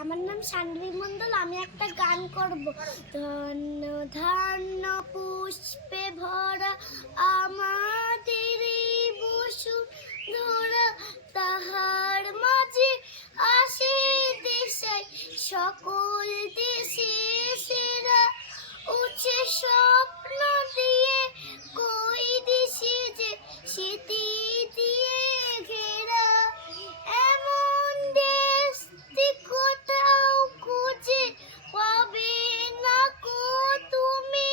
আমার নাম শান্ডবী মণ্ডল। আমি একটা গান করব। ধন্য ধন্য পুষ্পে ভরা আমাদের এই বসুন্ধরা, তাহার মাঝে আসে দেশাই সকল দেশে সেরা, উঠে স্বপ্ন দিয়ে কই দিশে যে স্মৃতি দিয়ে ঘেরা। এমন দেশ কোথাও খুঁজে পাবে না কো তুমি,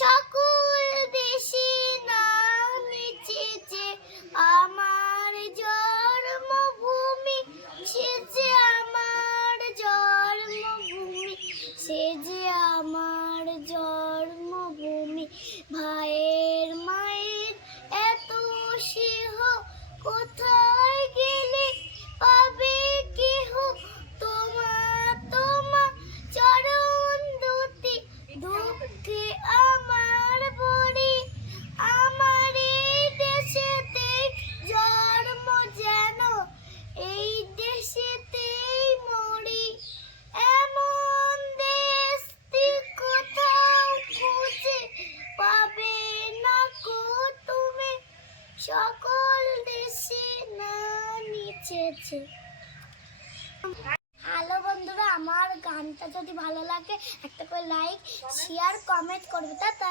সকল দেশে নাম নিচেছে আমার জন্মভূমি, সে যে আমার জন্মভূমি, সে যে আমার জন্মভূমি। ভাইয়ের মায়ের এত স্নেহ কোথায় গেলে পাবে কেহ, তোমা তোমা চরণ দুটি দুঃখে আমার পড়ে। আমার এই দেশেতে জন্ম যেন এই দেশেতেই মরি। এমন দেশ কোথাও খুঁজে পাবে না কো তুমি, সকল দেশে না নিচেছে। হ্যালো বন্ধুরা, আমার গানটা যদি ভালো লাগে একটা করে লাইক, শেয়ার, কমেন্ট করবে। টাটা।